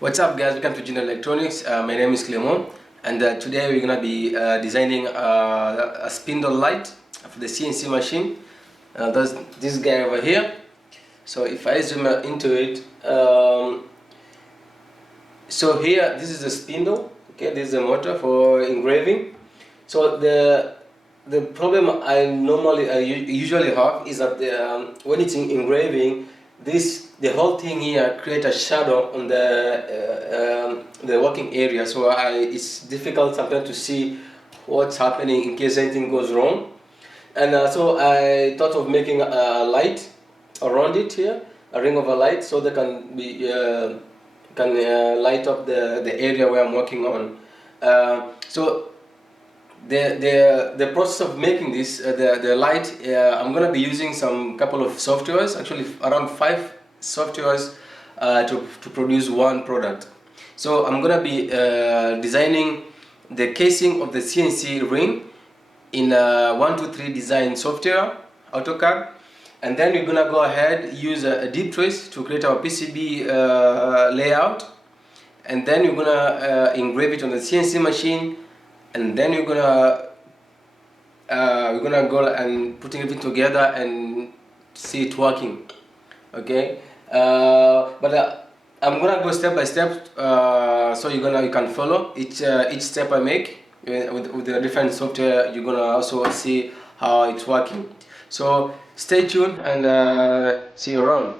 What's up, guys? Welcome to General Electronics. My name is Clement, and today we're gonna be designing a spindle light for the CNC machine. There's this guy over here. So if I zoom into it, so here this is the spindle. Okay, this is the motor for engraving. So the problem I usually have is that when it's engraving, the whole thing here create a shadow on the working area, so it's difficult sometimes to see what's happening in case anything goes wrong. And so I thought of making a light around it here, a ring of a light, so they can be light up the area where I'm working on. So the process of making this the light, I'm gonna be using some couple of softwares, actually around 5 softwares to produce one product. So I'm gonna be designing the casing of the CNC ring in 123 design software, AutoCAD, and then we're gonna go ahead use a deep trace to create our PCB layout, and then we're gonna engrave it on the CNC machine, and then we're gonna go and putting everything together and see it working. Okay, but I'm gonna go step by step, so you can follow each step I make with the different software. You're gonna also see how it's working. So stay tuned and see you around.